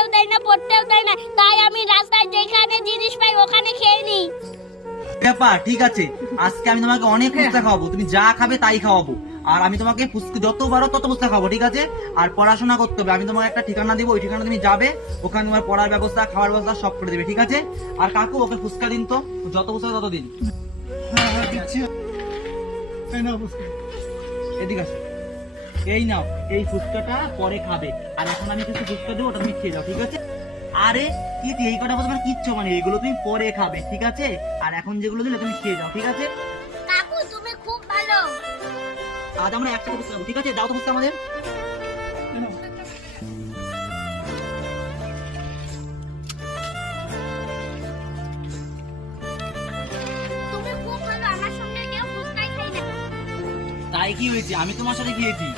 খেতেও দেয় না, পড়তেও দেয় না, তাই আমি রাস্তায় যেখানে জিনিস পাই ওখানে খেয়ে নিই। ব্যাপার ঠিক আছে, আজকে আমি তোমাকে অনেক ফুচকা খাওয়াবো, তুমি যা খাবে তাই খাওয়াবো। আর আমি তোমাকে ফুচকা যত পারো তত ফুচকা খাবো, ঠিক আছে? আর পড়াশোনা করতে হবে, আমি তোমাকে একটা ঠিকানা দিব, ওই ঠিকানা তুমি যাবে, ওখানে তোমার পড়ার ব্যবস্থা, খাওয়ার ব্যবস্থা সব করে দেবে, ঠিক আছে? আর কাকু ওকে ফুচকা দিন তো, যত ফুচকা তত দিন। হ্যাঁ দিচ্ছি। এই নাও ফুচকা। এদিকে আসো। এই নাও, এই ফুচকাটা পরে খাবে, আর এখন আমি কিছু ফুচকা দেবো, ওটা তুমি খেয়ে যাও, ঠিক আছে? আরে কি এই কটা বলতে মানে কিচ্ছু মানে, এগুলো তুমি পরে খাবে, ঠিক আছে? আর এখন যেগুলো দিলে তুমি খেয়ে যাও, ঠিক আছে? কাকু তুমি খুব ভালো। আজ আমরা একসাথে ফুচকা খাবো, ঠিক আছে? দাও তো ফুচকা আমাদের। এই নাও। তুমি খুব ভালো, আমার সঙ্গে কেউ ফুচকাই খাই না। তাই কি হয়েছে, আমি তোমার সাথে খেয়েছি।